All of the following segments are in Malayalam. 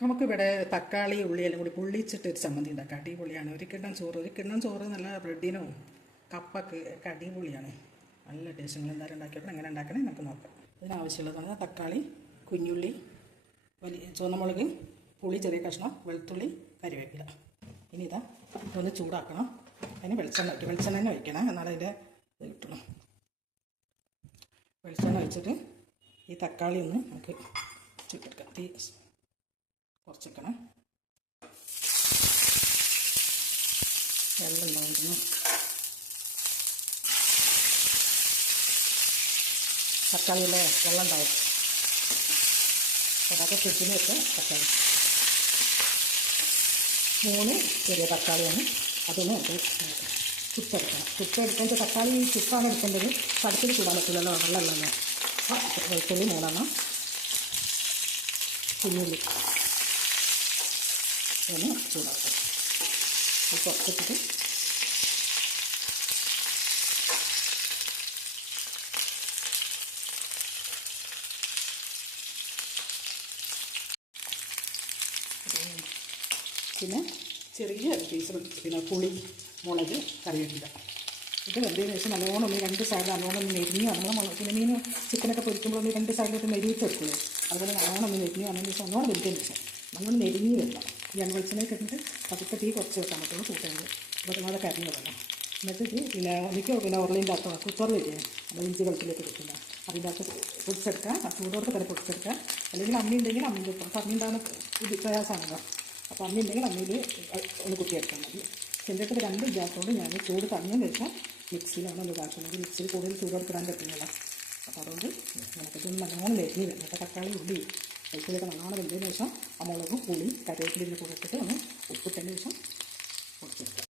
നമുക്കിവിടെ തക്കാളി ഉള്ളി എല്ലാം കൂടി പൊള്ളിച്ചിട്ട് ഒരു ചമ്മന്തി ഉണ്ടാക്കാം. അടിപൊളിയാണ്. ഒരു കിണ്ണം ചോറ് നല്ല ബ്രെഡിനോ കപ്പൊക്കെ അടിപൊളിയാണ്. നല്ല ടേസ്റ്റ്. നിങ്ങൾ എന്തായാലും ഉണ്ടാക്കിയപ്പോൾ എങ്ങനെ ഉണ്ടാക്കണേ നമുക്ക് നോക്കാം. ഇതിനാവശ്യമുള്ളതാണ് തക്കാളി, കുഞ്ഞുള്ളി, ചുവന്നമുളക്, പുളി ചെറിയ കഷ്ണം, വെളുത്തുള്ളി, കറിവേപ്പില. ഇനി ഇതൊന്ന് ചൂടാക്കണം. അതിന് വെളിച്ചെണ്ണ തന്നെ ഒഴിക്കണം, എന്നാലും അതിൻ്റെ ഇത് കിട്ടണം. വെളിച്ചെണ്ണ ഒഴിച്ചിട്ട് ഈ തക്കാളി ഒന്ന് നമുക്ക് ചുട്ടെടുക്കാം. തീ കുറച്ചെടുക്കണം. വെള്ളം ഉണ്ടായിരുന്നു. തക്കാളിയിലെ വെള്ളം ഉണ്ടാവും. അതൊക്കെ ഫ്രിഡ്ജിൽ വെച്ച് തക്കാളി 3 ചെറിയ തക്കാളിയാണ്. അതൊന്ന് ചുട്ടെടുക്കാൻ തക്കാളി ചുപ്പാണ് എടുക്കേണ്ടത്. കടുപ്പിൽ ചൂടാൻ പറ്റില്ലല്ലോ, വെള്ളമല്ലോ. വെളുത്തുള്ളി 3 കുഞ്ഞുള്ളി ഒന്ന് ചൂടാക്കാം. കുറച്ചിട്ട് പിന്നെ ചെറിയ പീസ് പിന്നെ പുളി, മുളക്, കറിവേപ്പില. ഇത് വെന്തതിന് ശേഷം നല്ലോണം ഒന്ന് 2 സൈഡ് നല്ലോണം ഒന്ന് നെരിഞ്ഞ് നമ്മൾ പിന്നെ മീൻ ചിക്കനൊക്കെ പൊരിക്കുമ്പോൾ ഒന്ന് 2 സൈഡിലോട്ട് നെരിച്ചെടുക്കുള്ളൂ. അതുപോലെ നല്ലോണം ഒന്ന് നെരിഞ്ഞ് വന്നതിന് ശേഷം നല്ലോണം വെന്തതിന് ശേഷം നല്ലോണം നെരിഞ്ഞ് വരണം. ഈ വെളിച്ചെണ്ണയൊക്കെ ഇട്ടിട്ട് പതുക്കെ തീ കുറച്ച് വെക്കാൻ പറ്റുള്ളൂ. കൂട്ടുന്നത് അപ്പോൾ അത് കരിഞ്ഞ് വരണം. എന്നിട്ട് പിന്നെ എനിക്ക് പിന്നെ ഉരുളിൻ്റെ അകത്ത് കുക്കറിലില്ലേ നമ്മൾ ഇഞ്ചി വെളുത്തിലേക്ക് കിട്ടില്ല, അതിൻ്റെ അകത്ത് പൊടിച്ചെടുക്കുക. ചൂടോർക്ക് തന്നെ പൊടിച്ചെടുക്കുക. അല്ലെങ്കിൽ അമ്മി ഉണ്ടെങ്കിൽ അമ്മി കിട്ടും. അപ്പോൾ അമ്മി ഉണ്ടാകുന്ന ഇത് പ്രയാസമാണല്ലോ. അപ്പോൾ അമ്മി ഉണ്ടെങ്കിൽ അമ്മിയിൽ ഒന്ന് കുത്തിയെടുത്താൽ മതി. എൻ്റെ അടുത്ത് 2 ഗ്യാസോട് ഞാൻ ചൂട് തണിഞ്ഞതിന് ശേഷം മിക്സിയിലാണ് ഒന്ന് ഇതാക്കുന്നത്. മിക്സിയിൽ കൂടുതൽ ചൂടോടുക്കിടാൻ പറ്റുന്നില്ല. അപ്പോൾ അതുകൊണ്ട് നമുക്കിതൊന്ന് നല്ലോണം നെരിഞ്ഞ് വരണം. അപ്പോൾ തക്കാളി, ഉള്ളി, വെളുത്തുള്ളിയൊക്കെ നല്ലോണം വെന്തതിന് ശേഷം ആ മുളകും പുളി കറിവേപ്പിലിൻ്റെ കൂടെ ഇട്ടിട്ട് ഒന്ന് ഉപ്പിട്ടതിന് ശേഷം പൊടിച്ചെടുക്കുക.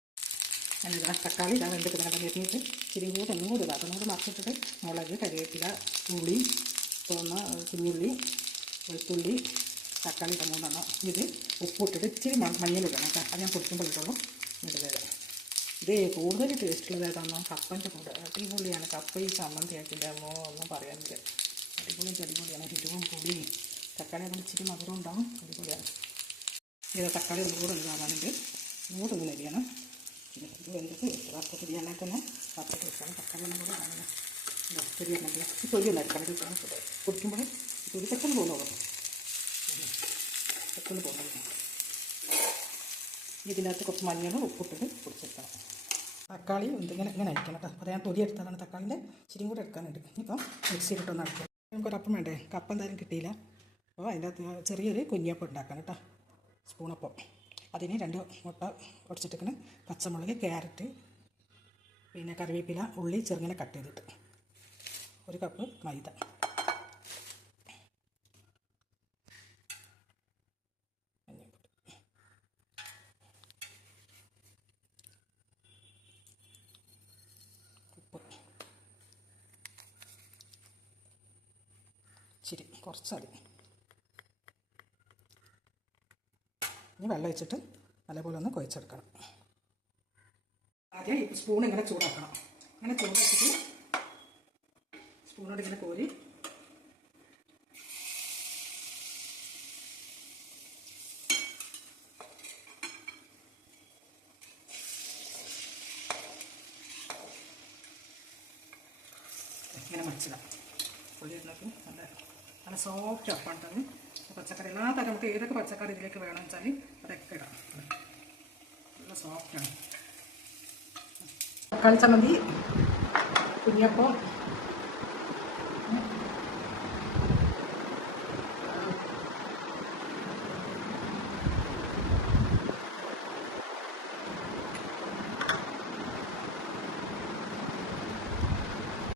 ഞാനിതാ തക്കാളി വെന്തിട്ട് നല്ല നെരിഞ്ഞിട്ട് ഇച്ചിരി കൂടെ ഒന്നും കൂടി ഇതാക്കുന്നത് മറിച്ചിട്ടിട്ട് മുളക്, കറിവേപ്പില, പുളി, കുഞ്ഞുള്ളി, വെളുത്തുള്ളി, തക്കാളി 3 ഇത് ഉപ്പിട്ടിട്ട് ഇച്ചിരി മഞ്ഞളിടണം കേട്ടോ. അത് ഞാൻ പൊടിക്കുമ്പോൾ ഇട്ടുള്ളൂ. ഇത് കൂടുതൽ ടേസ്റ്റുള്ളത് ഏതാണെന്നോ കപ്പൻ്റെ കൂടെ അടിപൊളിയാണ്. കപ്പ ഈ ചമ്മന്തി ആക്കിയില്ലാമോ ഒന്നും പറയാനില്ല. അടിപൊളിയാണ്. എരിവും പുളിയും തക്കാളി അതുകൊണ്ട് ഇച്ചിരി മധുരം ഉണ്ടാവും. അടിപൊളിയാണ്. ഇത് തക്കാളി ഒന്നുകൂടെ ഇതാകാനുണ്ട്. ഒന്നുകൂടെ നെരിയണം. ഇത് വെന്തത് വറുത്ത തിരിയാനെ തന്നെ വറുത്തിട്ട് വെച്ചാണ്. തക്കാളി ഒന്നും കൂടെ കാണുന്നത് തിരിയണമെങ്കിൽ ഈ തൊലിയല്ല കടലിൽ പൊടിക്കുമ്പോൾ തൊലി പെട്ടെന്ന് പോകുന്നുള്ളൂ. പെട്ടെന്ന് പോകുന്നത്. ഇതിനകത്ത് കുറച്ച് മഞ്ഞളും ഉപ്പിട്ടിട്ട് പൊടിച്ചെടുക്കണം. തക്കാളി ഇങ്ങനെ അടിക്കണം കേട്ടോ. അപ്പോൾ ഞാൻ തൊലി എടുത്തതാണ്. തക്കാളിൻ്റെ ഇച്ചിരിയും കൂടെ എടുക്കാനുണ്ട്. ഇപ്പം മിക്സിയിലിട്ടൊന്ന് അടിക്കാം. നമുക്കൊരപ്പം വേണ്ടേ? കപ്പം എന്തായാലും കിട്ടിയില്ല. അപ്പോൾ അതിൻ്റെ അകത്ത് ചെറിയൊരു കുഞ്ഞപ്പം ഉണ്ടാക്കണം കേട്ടോ. സ്പൂണപ്പം. അതിന് 2 മുട്ട പൊടിച്ചിട്ടിരിക്കണം. പച്ചമുളക്, ക്യാരറ്റ്, പിന്നെ കറിവേപ്പില, ഉള്ളി ചെറുങ്ങനെ കട്ട് ചെയ്തിട്ട് 1 കപ്പ് മൈദ, ഉപ്പ് ഇച്ചിരി കുറച്ചതി. ഇനി വെള്ളം വെച്ചിട്ട് നല്ലപോലെ ഒന്ന് കുഴച്ചെടുക്കണം. ആദ്യം ഈ സ്പൂൺ ഇങ്ങനെ ചൂടാക്കണം. ഇങ്ങനെ ചൂടാക്കിയിട്ട് സ്പൂണോട് ഇങ്ങനെ കോരി ഇങ്ങനെ മച്ചിടാം. പൊടിയിടുന്നൊക്കെ നല്ല സോഫ്റ്റ് അപ്പാണ്. പച്ചക്കറി എല്ലാ തരം നമുക്ക് ഏതൊക്കെ പച്ചക്കറി ഇതിലേക്ക് വേണമെന്ന് വെച്ചാൽ അതൊക്കെ ഇടാം. നല്ല സോഫ്റ്റാണ്. തക്കാളി ചമ്മന്തി, കുഞ്ഞപ്പം,